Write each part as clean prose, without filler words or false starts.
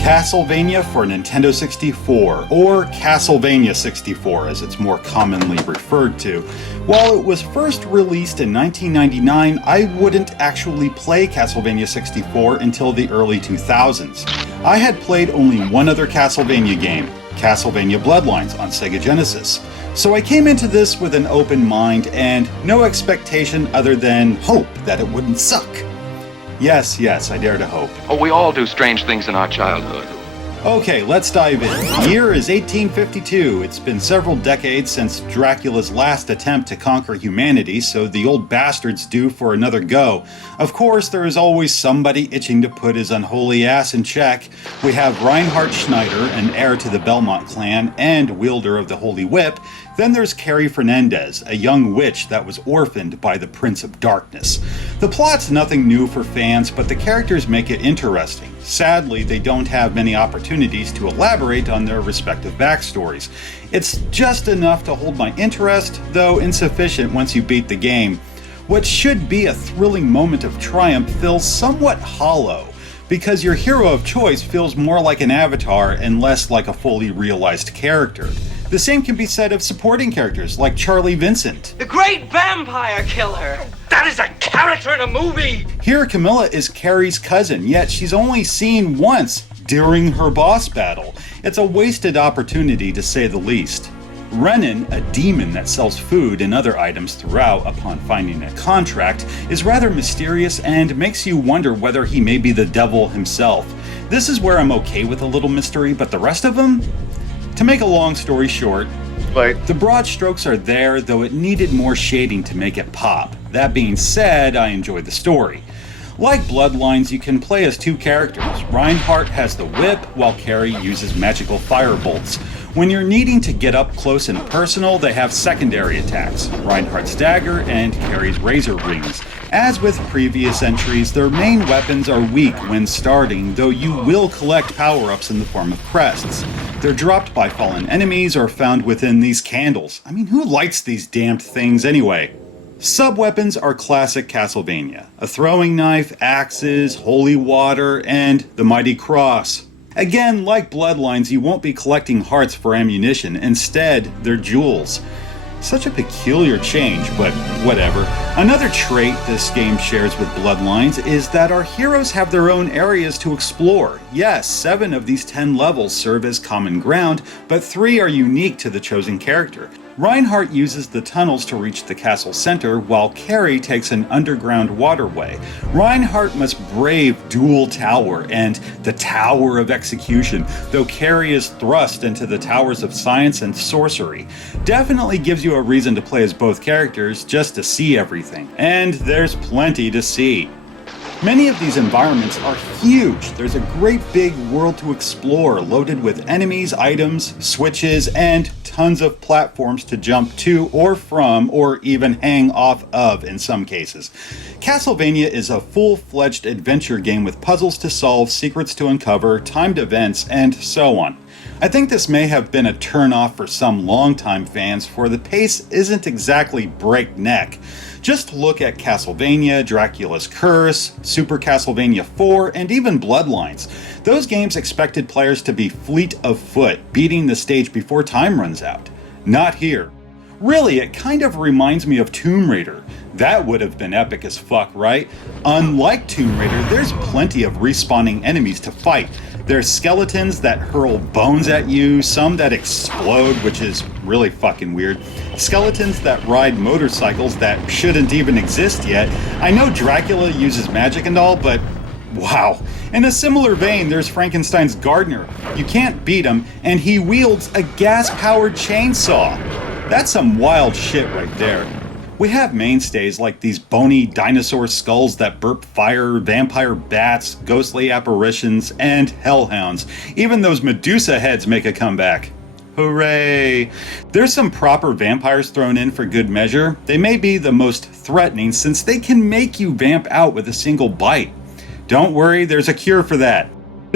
Castlevania for Nintendo 64, or Castlevania 64 as it's more commonly referred to. While it was first released in 1999, I wouldn't actually play Castlevania 64 until the early 2000s. I had played only one other Castlevania game, Castlevania Bloodlines on Sega Genesis. So I came into this with an open mind and no expectation other than hope that it wouldn't suck. Yes, I dare to hope. Oh, we all do strange things in our childhood. Okay, let's dive in. The year is 1852. It's been several decades since Dracula's last attempt to conquer humanity, so the old bastard's due for another go. Of course, there is always somebody itching to put his unholy ass in check. We have Reinhard Schneider, an heir to the Belmont clan and wielder of the Holy Whip. Then there's Carrie Fernandez, a young witch that was orphaned by the Prince of Darkness. The plot's nothing new for fans, but the characters make it interesting. Sadly, they don't have many opportunities to elaborate on their respective backstories. It's just enough to hold my interest, though insufficient once you beat the game. What should be a thrilling moment of triumph feels somewhat hollow, because your hero of choice feels more like an avatar and less like a fully realized character. The same can be said of supporting characters like Charlie Vincent. The great vampire killer! That is a character in a movie! Here, Camilla is Carrie's cousin, yet she's only seen once during her boss battle. It's a wasted opportunity to say the least. Renan, a demon that sells food and other items throughout upon finding a contract, is rather mysterious and makes you wonder whether he may be the devil himself. This is where I'm okay with a little mystery, but the rest of them? To make a long story short, the broad strokes are there, though it needed more shading to make it pop. That being said, I enjoy the story. Like Bloodlines, you can play as two characters. Reinhardt has the whip, while Carrie uses magical firebolts. When you're needing to get up close and personal, they have secondary attacks, Reinhardt's dagger and Carrie's razor rings. As with previous entries, their main weapons are weak when starting, though you will collect power-ups in the form of crests. They're dropped by fallen enemies or found within these candles. I mean, who lights these damned things anyway? Sub-weapons are classic Castlevania. A throwing knife, axes, holy water, and the mighty cross. Again, like Bloodlines, you won't be collecting hearts for ammunition. Instead, they're jewels. Such a peculiar change, but whatever. Another trait this game shares with Bloodlines is that our heroes have their own areas to explore. Yes, 7 of these 10 levels serve as common ground, but 3 are unique to the chosen character. Reinhardt uses the tunnels to reach the castle center, while Carrie takes an underground waterway. Reinhardt must brave Dual Tower and the Tower of Execution, though Carrie is thrust into the Towers of Science and Sorcery. Definitely gives you a reason to play as both characters, just to see everything. And there's plenty to see. Many of these environments are huge. There's a great big world to explore, loaded with enemies, items, switches, and tons of platforms to jump to or from, or even hang off of in some cases. Castlevania is a full-fledged adventure game with puzzles to solve, secrets to uncover, timed events, and so on. I think this may have been a turn-off for some longtime fans, for the pace isn't exactly breakneck. Just look at Castlevania, Dracula's Curse, Super Castlevania 4, and even Bloodlines. Those games expected players to be fleet of foot, beating the stage before time runs out. Not here. Really, it kind of reminds me of Tomb Raider. That would have been epic as fuck, right? Unlike Tomb Raider, there's plenty of respawning enemies to fight. There's skeletons that hurl bones at you, some that explode, which is really fucking weird. Skeletons that ride motorcycles that shouldn't even exist yet. I know Dracula uses magic and all, but wow. In a similar vein, there's Frankenstein's gardener. You can't beat him, and he wields a gas-powered chainsaw. That's some wild shit right there. We have mainstays like these bony dinosaur skulls that burp fire, vampire bats, ghostly apparitions, and hellhounds. Even those Medusa heads make a comeback. Hooray! There's some proper vampires thrown in for good measure. They may be the most threatening since they can make you vamp out with a single bite. Don't worry, there's a cure for that.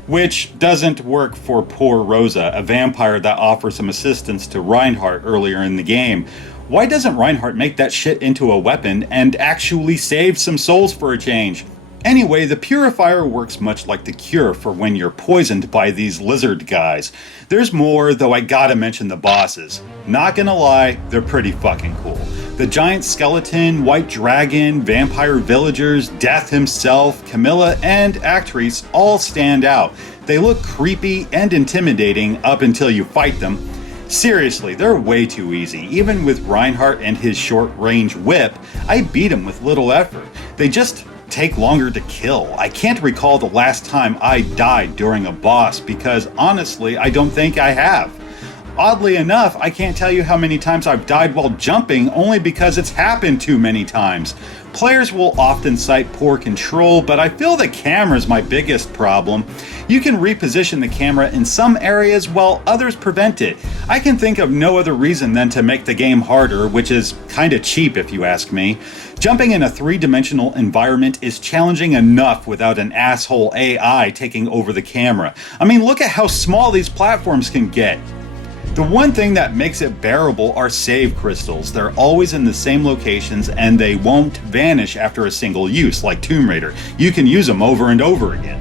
Which doesn't work for poor Rosa, a vampire that offers some assistance to Reinhardt earlier in the game. Why doesn't Reinhardt make that shit into a weapon and actually save some souls for a change? Anyway, the purifier works much like the cure for when you're poisoned by these lizard guys. There's more, though I gotta mention the bosses. Not gonna lie, they're pretty fucking cool. The giant skeleton, white dragon, vampire villagers, Death himself, Camilla, and Actrice all stand out. They look creepy and intimidating up until you fight them. Seriously, they're way too easy. Even with Reinhardt and his short-range whip, I beat him with little effort. They just take longer to kill. I can't recall the last time I died during a boss because honestly, I don't think I have. Oddly enough, I can't tell you how many times I've died while jumping only because it's happened too many times. Players will often cite poor control, but I feel the camera's my biggest problem. You can reposition the camera in some areas while others prevent it. I can think of no other reason than to make the game harder, which is kinda cheap if you ask me. Jumping in a three-dimensional environment is challenging enough without an asshole AI taking over the camera. I mean, look at how small these platforms can get. The one thing that makes it bearable are save crystals. They're always in the same locations and they won't vanish after a single use, like Tomb Raider. You can use them over and over again.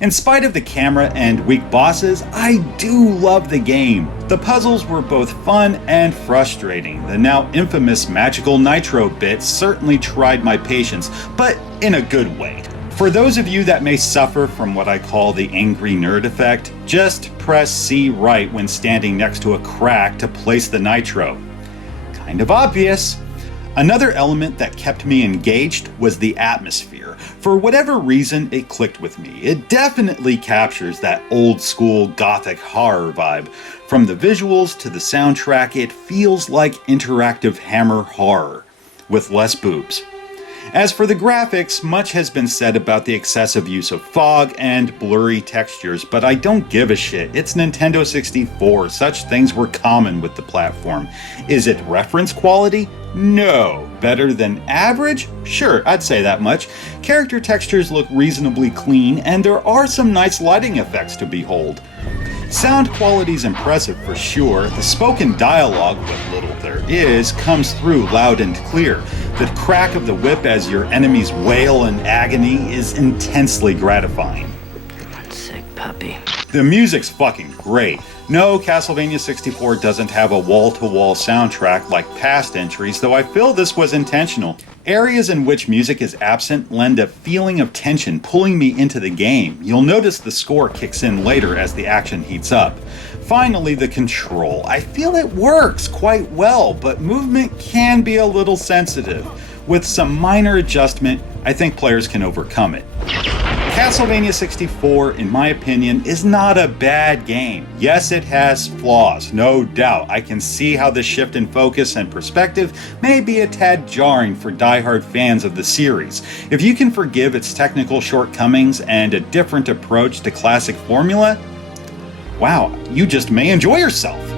In spite of the camera and weak bosses, I do love the game. The puzzles were both fun and frustrating. The now infamous magical nitro bit certainly tried my patience, but in a good way. For those of you that may suffer from what I call the angry nerd effect, just press C right when standing next to a crack to place the nitro. Kind of obvious. Another element that kept me engaged was the atmosphere. For whatever reason, it clicked with me. It definitely captures that old school gothic horror vibe. From the visuals to the soundtrack, it feels like interactive Hammer horror, with less boobs. As for the graphics, much has been said about the excessive use of fog and blurry textures, but I don't give a shit. It's Nintendo 64. Such things were common with the platform. Is it reference quality? No. Better than average? Sure, I'd say that much. Character textures look reasonably clean, and there are some nice lighting effects to behold. Sound quality's impressive for sure. The spoken dialogue, what little there is, comes through loud and clear. The crack of the whip as your enemies wail in agony is intensely gratifying. Sick puppy. The music's fucking great. No, Castlevania 64 doesn't have a wall-to-wall soundtrack like past entries, though I feel this was intentional. Areas in which music is absent lend a feeling of tension, pulling me into the game. You'll notice the score kicks in later as the action heats up. Finally, the control. I feel it works quite well, but movement can be a little sensitive. With some minor adjustment, I think players can overcome it. Castlevania 64, in my opinion, is not a bad game. Yes, it has flaws, no doubt. I can see how the shift in focus and perspective may be a tad jarring for diehard fans of the series. If you can forgive its technical shortcomings and a different approach to classic formula, wow, you just may enjoy yourself.